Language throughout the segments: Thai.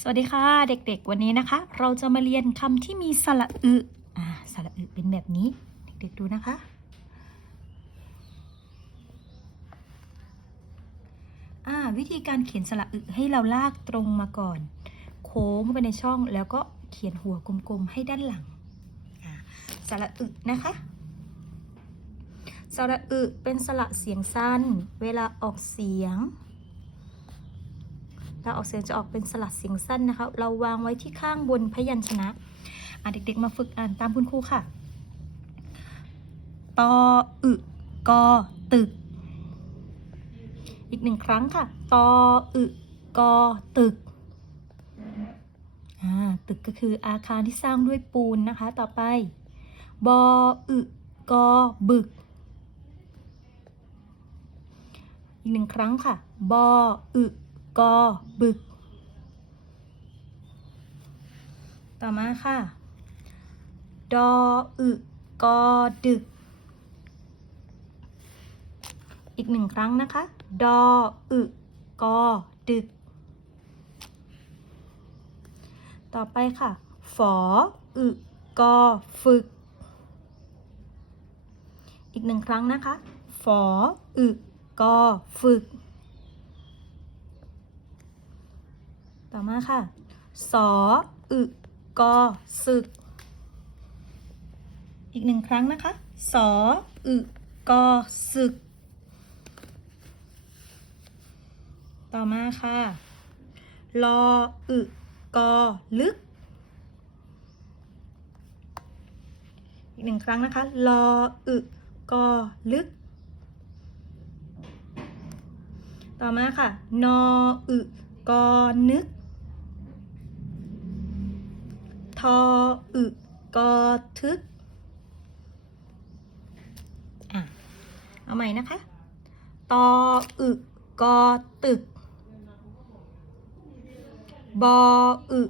สวัสดีค่ะเด็กๆ วันนี้นะคะ เราจะมาเรียนคำที่มีสระอึอ่าสระอึเป็นแบบนี้ เด็กๆดูนะคะ อ่าวิธีการเขียนสระอึให้เราลากตรงมาก่อน โค้งไปในช่องแล้วก็เขียนหัวกลมๆให้ด้านหลังอ่าสระอึนะคะสระอึเป็นสระเสียงสั้น เวลาออกเสียง เราออกเสียงจะออกเป็นสลัดเสียงสั้นนะคะ เราวางไว้ที่ข้างบนพยัญชนะอะเด็กๆ มาฝึกอ่านตามคุณครูค่ะ ตออึกอตึก อีกหนึ่งครั้งค่ะ ตออึกอตึกอ่าตึกก็คืออาคารที่สร้างด้วยปูนนะคะ ต่อไป บออึกอบึก อีกหนึ่งครั้งค่ะ บออึ กอบึก ต่อมาค่ะ ดออึกอดึก อีกหนึ่งครั้งนะคะ ดออึกอดึก ต่อไปค่ะ ฝออึกอฝึก อีกหนึ่งครั้งนะคะ ฝออึกอฝึก ต่อมาค่ะ สออึกอศึก อีกหนึ่งครั้งนะคะ สออึกอศึก ต่อมาค่ะ ลออึกอลึก อีกหนึ่งครั้งนะคะ ลออึกอลึก ต่อมาค่ะ นออึกอนึก ทออึกอทึก อะ เอาใหม่นะคะ ตออึกอตึก บออึ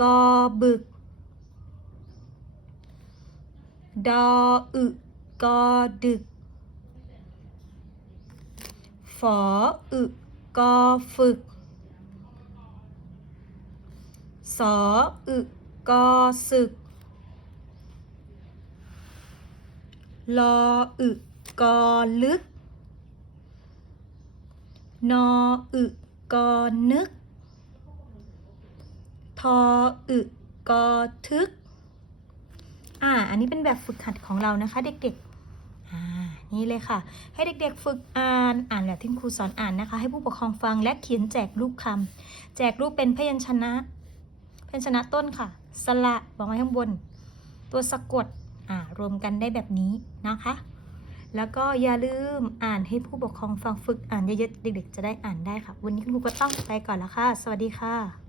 กอบึก ดออึกอดึก ฝออึกอฝึก สออึ กอศึก ลออึกอลึก นออึกอนึก ทออึกอทึก อ่า อันนี้เป็นแบบฝึกหัดของเรานะคะ เด็กๆ อ่า นี่เลยค่ะ ให้เด็กๆ ฝึกอ่าน อ่านแบบที่ครูสอนอ่านนะคะ ให้ผู้ปกครองฟังและเขียนแจกรูปคำ แจกรูปเป็นพยัญชนะ พยัญชนะต้นค่ะ สระวางไว้ข้างบน ตัวสะกดอ่ารวมกันได้แบบนี้นะคะ แล้วก็อย่าลืมอ่านให้ผู้ปกครองฟังฝึกอ่านเยอะๆเด็กๆจะได้อ่านได้ค่ะ วันนี้คุณครูก็ต้องไปก่อนแล้วค่ะ สวัสดีค่ะ